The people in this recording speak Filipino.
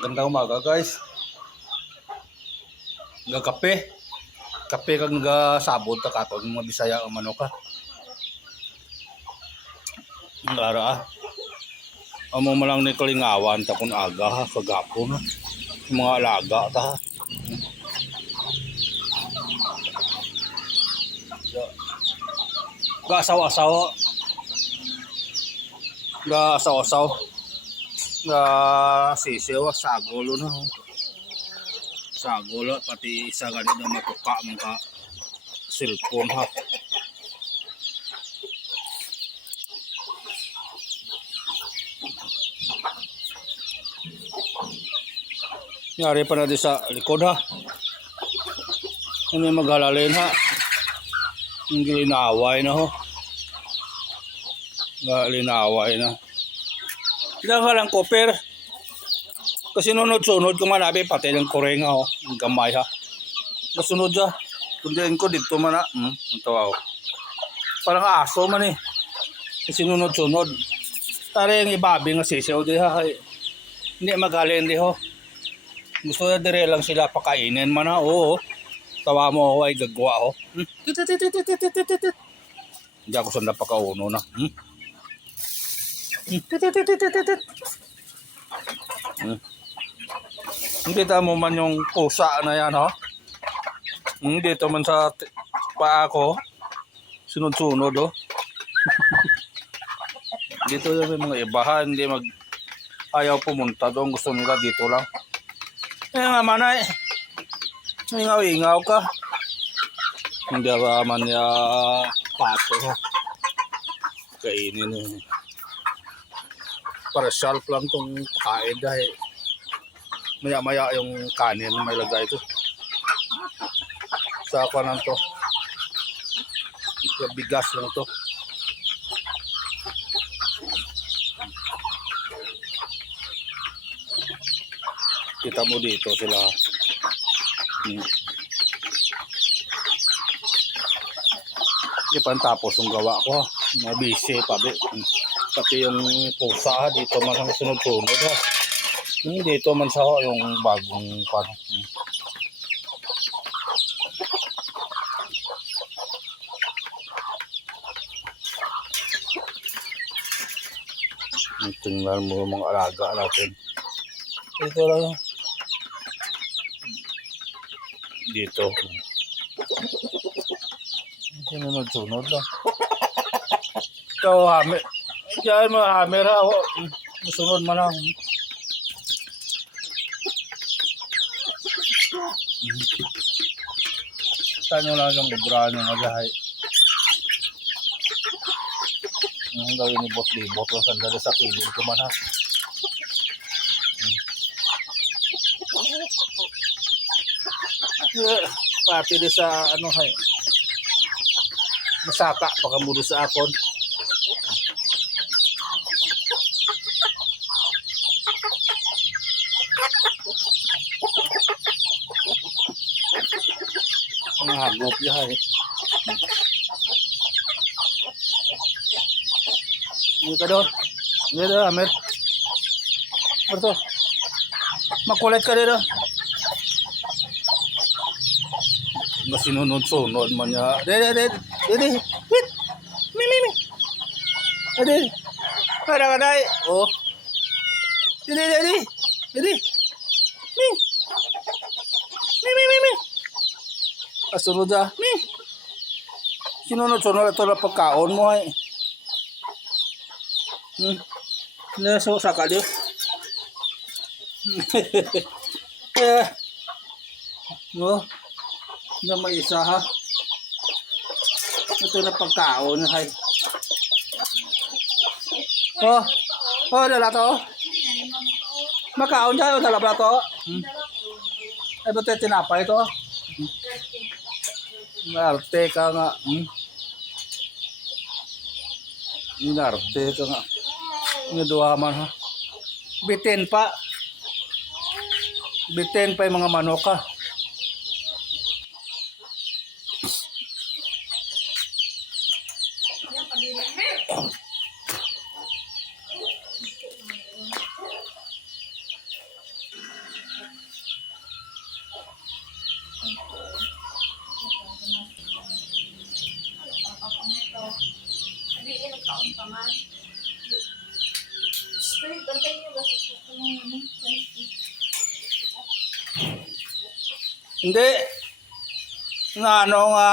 Gandang umaga guys. Kape. Kape kag sabod ta katong mga Bisaya ang manok ka. Ngara ah. Amo mo lang ni kalingawan ta kun aga ha kagapon ha. Mga alaga ta ha. Gasaw-asaw. Gasaw-asaw. Sisiw sagolo na ho. Sagolo pati isa ganit na matuka mga cellphone ha. Yari pa na di sa likod ha. Ano yung maghalalin ha. Ang gilinaway na ho. Gilinaway na. Diyan ka lang koper. Kasi nunod-sunod ko manabi pati ng korenga ho. Ang gamay ha. Nasunod siya. Kundiin ko dito man ha. Ito ako. Parang aso man eh. Kasi nunod-sunod. Tari yung ibabi nga sisiw di ha. Hindi maghalin di ho. Gusto na dire lang sila pakainin man ha. Oo. Tawa mo ako ay gagawa ho. Hindi ako sanda pakauno na. Kita mo man yung pusa na yan ho. Dito man sa paa ko. Sunod-sunod ho. Dito yung mga ibahan. Hindi ayaw pumunta doon. Gusto nila dito lang. Eh nga manay. Ingaw-ingaw ka. Hindi ba man niya pato ho. Kainin eh. Para shelf lang itong kain dahil maya-maya yung kanin may lagay ito. Sa kanan to. Bigas lang to. Kita mo dito sila. Di pantapos yung gawa ko. Mabisi pabi. Pati yung pusa dito man ang sunod-sunod ha. Dito man sa yung bagong parang. Tingnan mo mga alaga natin. Ito lang. Dito. Sunod-sunod lang. Ikaw hammer. Diyan mo hammer ha. Sunod man lang. Tanyo lang yung librahan yung agahay. Ang gawin ni bot-libot lang sandali sa kilid ko man ha. Pati di sa ano hay. Masaka pakamudo sa akon. Ang hagop yahay. Ini ka doon. Ini doon, Amer. Berto. Makulit ka dito. Masinunod-sunod man niya. Dede. Wait. Mi. Dede. Kada. Oh. Dede. Mi. Asunod ah. Mi. Sinunod-sunod ito na pagkaon mo ay. Leso sa kalyo. No. Na may isa ha. Ito na pagkaon hay. Dala to. Makaon tayo dala ba to? Ay ba't tinapay to? Narte ka nga. Narte ka nga. Naduhaman ha. Bitin pa yung mga manok ha. Bantay niyo ba? Hindi. Na ano nga,